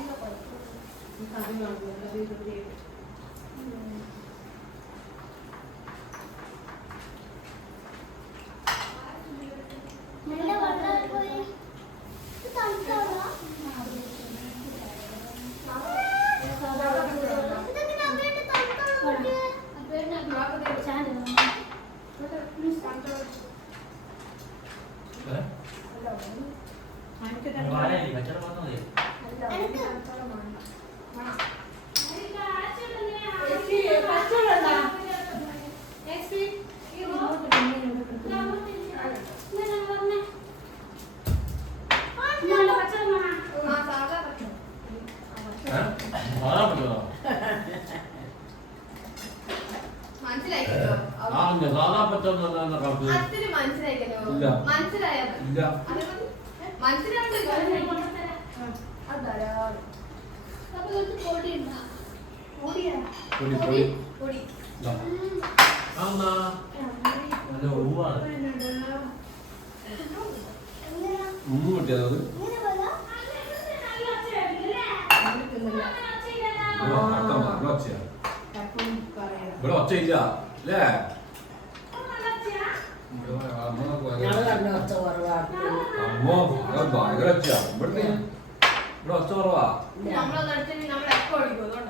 Ainda pode. Não está vendo? പൊടി പൊടി നല്ല ഉമ്മാണ് ഉമ്മ കിട്ടിയത് ഇവിടെ ഒച്ചയില്ല. അല്ലേ? അമ്മ കണ്ട ഒച്ച ഇവിടെ ഭയങ്കര ഇവിടെ ഒച്ച കുറവാ. നമ്മളൊന്നും നമ്മളെ നമ്മൾ എപ്പോ ഓടിക്കും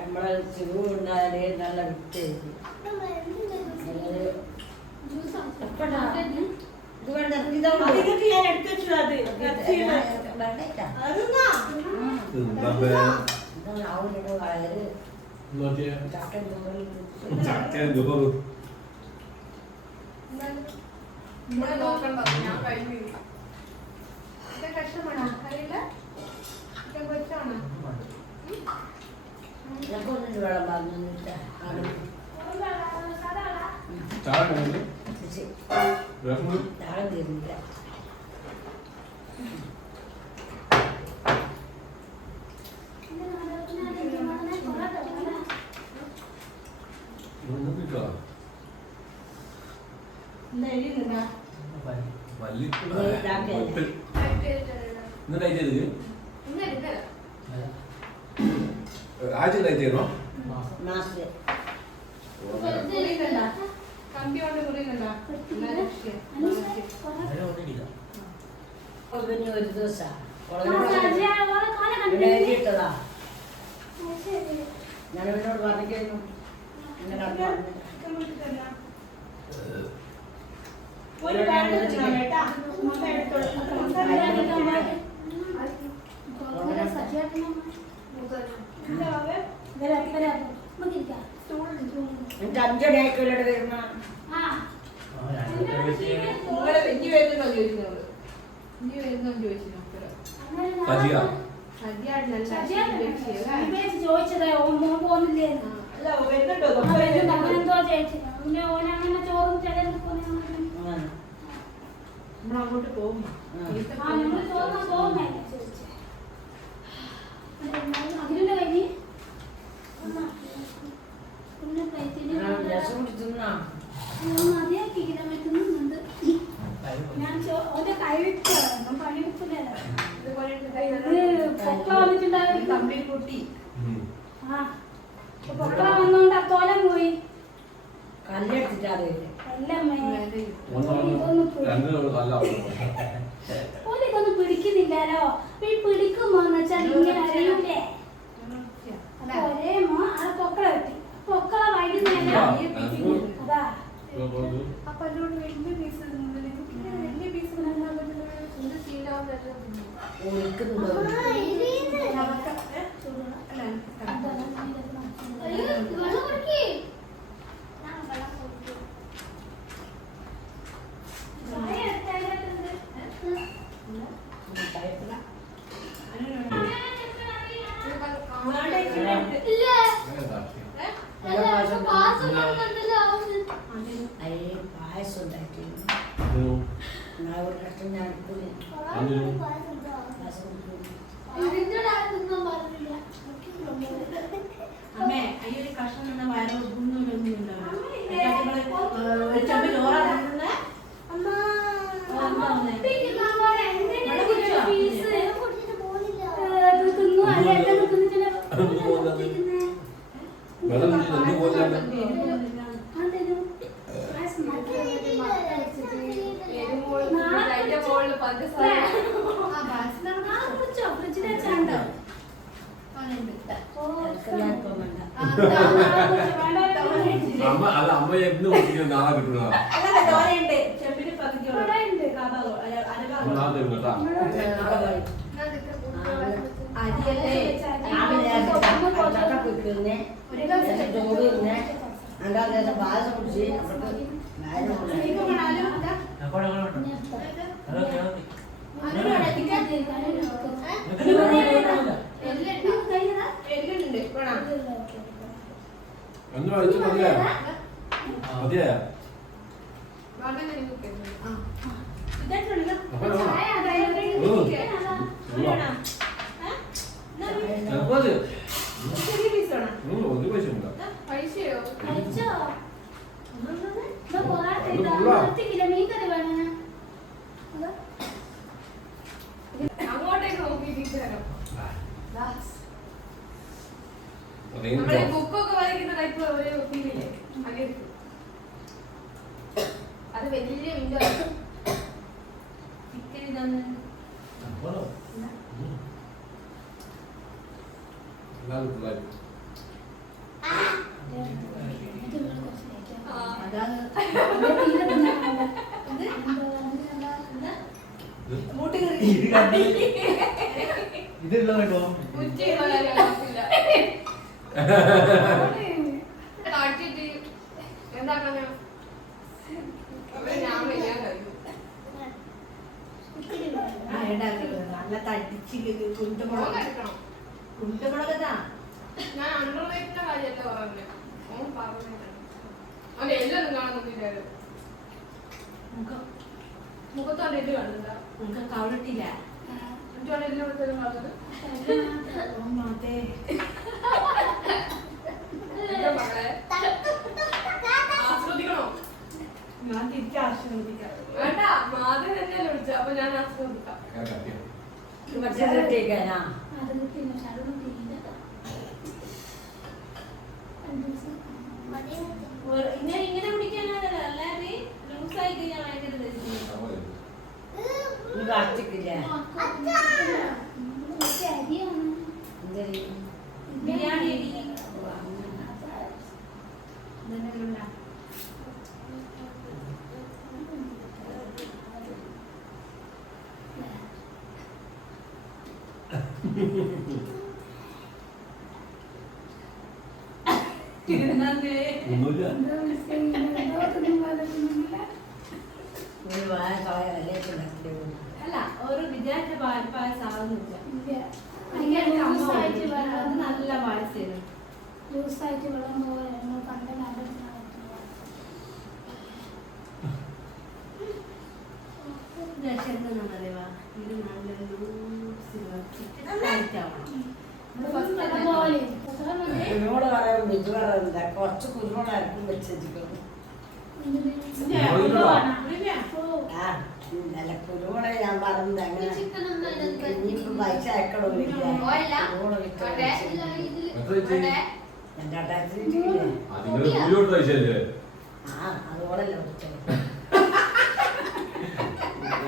നമ്മളെ ചൂടുണ്ടായാലേ നല്ല വിട്ട് ഇത് വേണ്ട ഇതവിടെ അതൊക്കെ ഞാൻ എടുത്തു വെച്ചു അത് അവരുടെ വളരെ നോക്കിയേ. ചക്കൻ ചോറിൽ ചക്കൻ താഴെ ഇവിടെ ആഴ്ച ടൈറ്റ് ചെയ്യണോ ഒരു ദിവസം ഞാൻ പറഞ്ഞു ഒരു കേട്ടാ. മമ്മ എടുത്തോളൂ. വെഞ്ഞി വരുന്നോ. ചോദിക്കുന്നു ഇനി വരുന്നോ ചോദിച്ചു. സജിയ ചോദിച്ചതേ ഓൻ മോൻ പോകുന്നില്ലേ വരുന്നുണ്ടോ? അങ്ങനെ ചോറും ചിലർക്ക് അങ്ങനെ. നമ്മളങ്ങോട്ട് പോകും ആ ഞങ്ങൾ ചോറിനാ പോകുന്നേ ചോദിച്ചു അതിന്റെ കഴിഞ്ഞ് പോകും. ഞാൻ ഓന്റെ കൈവിട്ട് പണിയെടുക്കില്ലല്ലോ പൊക്ക വന്നിട്ടുണ്ടായിരുന്നു കമ്പി പൊട്ടി ആ. പൊക്ക വന്നോണ്ട് പോയി. കല്ലെടുത്തിട്ടാ ഓനിക്കൊന്നും പിടിക്കുന്നില്ലല്ലോ. ഈ പിടിക്കുമ്പോന്ന് വെച്ചാൽ ഇങ്ങനെ അറിയൂലേ? ഒരേ മോ അത് പൊക്കള വെട്ടി. പൊക്കള വൈകുന്നേരം അതാ. അപ്പൊ എന്നോട് വലിയ പീസ് വലിയ പീസ് ശീലമാവുന്നല്ലോ വെള്ളം കുടിച്ച് ഇപ്പം വേണ്ട അമ്മ അല്ല അമ്മ എന്ന് കുടിക്കുന്ന നാളെ കിട്ടുന്ന അല്ല ചോരയുണ്ട് ചെമ്പിന് പകുതി കേട്ടാ അരിയല്ലേ രാവിലെ ചക്ക കുടിക്കുന്നേ ചോറ് തിന്നേ ദിവസം പായസം കുടിച്ച് എന്ന് കഴിച്ചു മതിയാ മതിയാ ബുക്കൊക്കെ വായിക്കുന്ന ടൈപ്പ് ഒരു ഫീലില്ലേ അത് വലിയ വിൻഡോ ചിക്കൻ ഇതൊന്ന് നല്ല തടിച്ചില്ല മുളക് കുണ്ടുമുളക് അരക്കണം കുണ്ടുമുളകതാ ഞാൻ അണ്ടർവെയറിന്റെ കാര്യമല്ല പറഞ്ഞത് ഓൻ പറഞ്ഞത് അവന്റെ എല്ലാം കാണുന്നില്ലായിരുന്നു മുഖം. മുഖത്ത് അവന്റെ എല്ലാം കണ്ടില്ല മുഖം കവളിട്ടില്ല. അതെ എന്താ മകളെ ആസ്വദിക്കണോ? ഞാൻ തിരിച്ച് ആശ്രമിക്കാം വേണ്ട മാധവൻ തന്നെയല്ലേ വിളിച്ചത്. അപ്പൊ ഞാൻ ആസ്വദിക്കാം. ഇങ്ങനെ ഇങ്ങനെ കുടിക്കാനല്ല അല്ലാതെ ലൂസായി കഴിഞ്ഞാൽ ഭയങ്കര കാർത്തിക്കില്ലേ. ഒന്നുമില്ല ഒരു വായ കളയ അല്ലേക്ക് ഉണ്ടാക്കില്ലേ അല്ല ഒരു വിചാരിച്ച പാൽ പായസം ആവുന്നില്ല നല്ല പായസം ലൂസായിട്ട് വെള്ളം പോലെ നമ്മൾ പണ്ട് നല്ല ഇത് നല്ല കുരുമുളക് പറയാൻ പറയുന്നില്ല കുറച്ച് കുരുമുളക് അരക്കും വെച്ചിരിക്കുന്നു ആ. കുരുമുളക് ഞാൻ പറഞ്ഞത് അങ്ങനെ. ഇനിയിപ്പോ പൈസ അയക്കണമില്ല. എന്റെ കൂലി പൈസയല്ലേ ആ അതുപോലല്ല വിളിച്ചത്.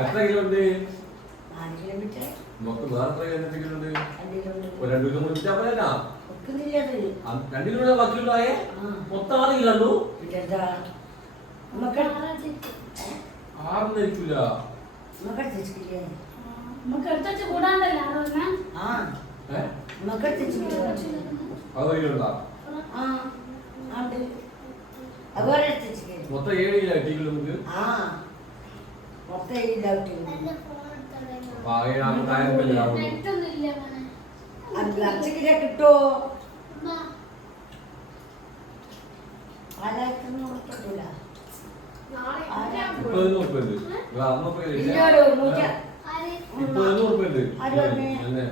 എത്ര കിലോ ഉണ്ട് നാല് കിലോമീറ്റർ. മൊത്തം വേറെ എത്ര കിലോ ഉണ്ട് രണ്ട് കിലോമീറ്റർ. ഒരു രണ്ട് കിലോ വിളിച്ചാൽ പോരാ ഒക്കുന്നില്ല കിലോ ബാക്കി ഉണ്ടായേ ആർന്നിരിക്കില്ല മൊത്തം കിട്ടോ? ആരായിരത്തി കൊടുത്തിട്ടില്ല മുപ്പതിന് ഉറുപ്പുണ്ട് ഗ്രാമ മുപ്പതിന് ഉറുപ്പുണ്ട് അല്ലേ?